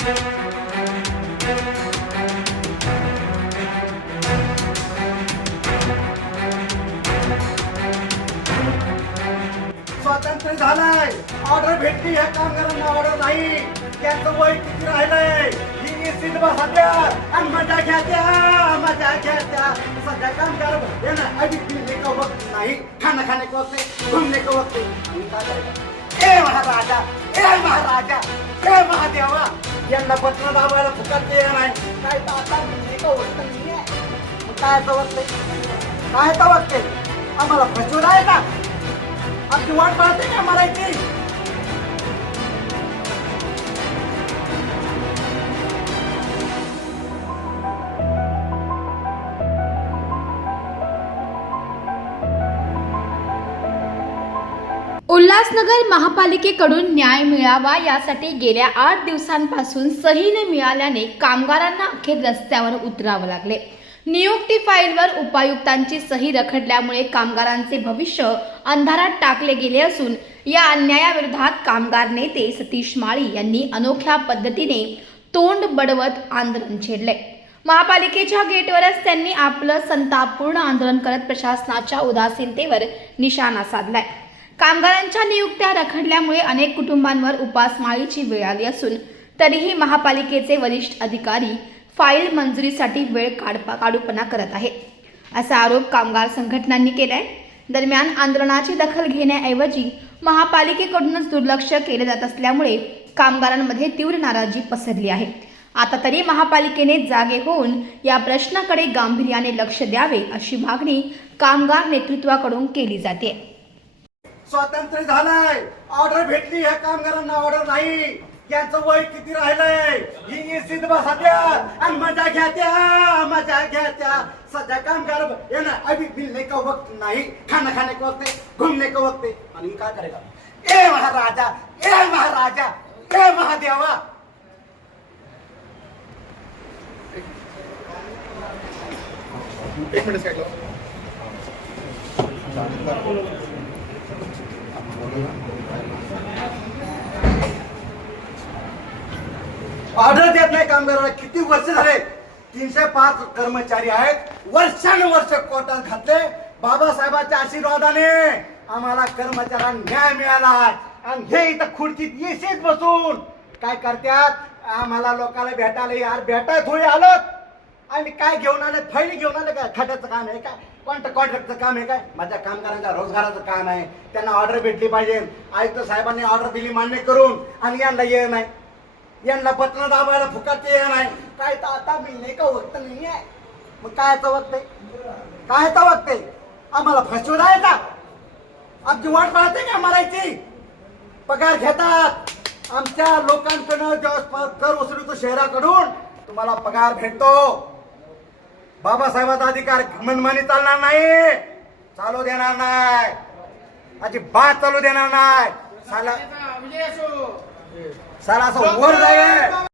स्वातंत्र्य झालंय, ऑर्डर भेटली, ह्या कामगारांना ऑर्डर नाही. त्यांचं वय किती राहिलंय ही सिद्ध बसात्या आणि मजा घ्यात्या, मजा घ्यात्या. सध्या कामगार हे ना अभी पीने का वक्त नाही, खाना खाने का वक्त नाही, घूमने का वक्त नाही. ए महाराजा, ए महाराजा, ए महादेवा, यांना पत्र दाबायला फुकट ते नाही. काय तर आता मिळणे का वक्त नाही आहे. काय तर वक्त, काय तर वक्त आम्हाला फसवलं आहे का? आपली वाट पाहते का मरायची? उल्हासनगर महापालिकेकडून न्याय मिळावा यासाठी गेल्या 8 दिवसांपासून सही न मिळाल्याने कामगारांना अखेर रस्त्यावर उतरावं लागले. नियुक्ती फाईलवर उपायुक्तांची सही रखडल्यामुळे कामगारांचे भविष्य अंधारात टाकले गेले असून या अन्यायाविरोधात कामगार नेते सतीश माळी यांनी अनोख्या पद्धतीने तोंड बडवत आंदोलन छेडले. महापालिकेच्या गेटवरच त्यांनी आपलं संतापपूर्ण आंदोलन करत प्रशासनाच्या उदासीनतेवर निशाणा साधलाय. कामगारांच्या नियुक्त्या रखडल्यामुळे अनेक कुटुंबांवर उपासमारीची वेळ आली असून तरीही महापालिकेचे वरिष्ठ अधिकारी फाईल मंजुरीसाठी वेळ काढूपणा करत आहेत, असा आरोप कामगार संघटनांनी केलाय. दरम्यान आंदोलनाची दखल घेण्याऐवजी महापालिकेकडूनच दुर्लक्ष केले जात असल्यामुळे कामगारांमध्ये तीव्र नाराजी पसरली आहे. आता तरी महापालिकेने जागे होऊन या प्रश्नाकडे गांभीर्याने लक्ष द्यावे अशी मागणी कामगार नेतृत्वाकडून केली जाते. स्वातंत्र्य झालंय, ऑर्डर भेटली, ह्या कामगारांना ऑर्डर नाही. त्यांचं वय किती राहिलंय ही सिद्ध बसात्या आणि मजा घ्यात्या, मजा घ्यात्या. सध्या कामगार हे ना अभी मिलने का वक्त नाही, खाना खाने का वक्त नाही, घूमने का वक्त नाही. आणि काय करेगा? ए महाराजा, ए महाराजा, ए महादेवा. एक मिनिट साईडला. ऑर्डर देत नाही कामगारांना. किती वर्ष झाले? 305 कर्मचारी आहेत, वर्षानुवर्ष कोर्टात घातले. बाबासाहेबांच्या आशीर्वादाने आम्हाला कर्मचाऱ्यांना न्याय मिळाला. आणि हे इथं खुर्चीत येशीच बसून काय करतात? आम्हाला लोकांना भेटायला यार, भेटाय थोडी आलोत आणि काय घेऊन आले? फाईली घेऊन आले काय? खात्याचं काम आहे काय? कॉन्ट्रॅक्टचं काम आहे काय? माझ्या कामगारांच्या रोजगाराचं काम आहे. त्यांना ऑर्डर भेटली पाहिजे. आयुक्त साहेबांनी ऑर्डर दिली मान्य करून, आणि यांना ये नाही, यांना पत्र दाबायला फुकट ये नाही. काय तर आता मिळणे का वक्त नाही आहे. मग कायचं वक्त आहे? कायचं वक्त आहे? आम्हाला फसवलं आहे का? आमची वाट पाहते का मरायची? पगार घेतात आमच्या लोकांकडून, जेव्हा कर वसुलीतो शहराकडून तुम्हाला पगार भेटतो. बाबासाहेबांचा अधिकार मनमानी चालणार नाही, चालू देणार नाही, अजिबात चालू देणार नाही. साला असं वर जाईल.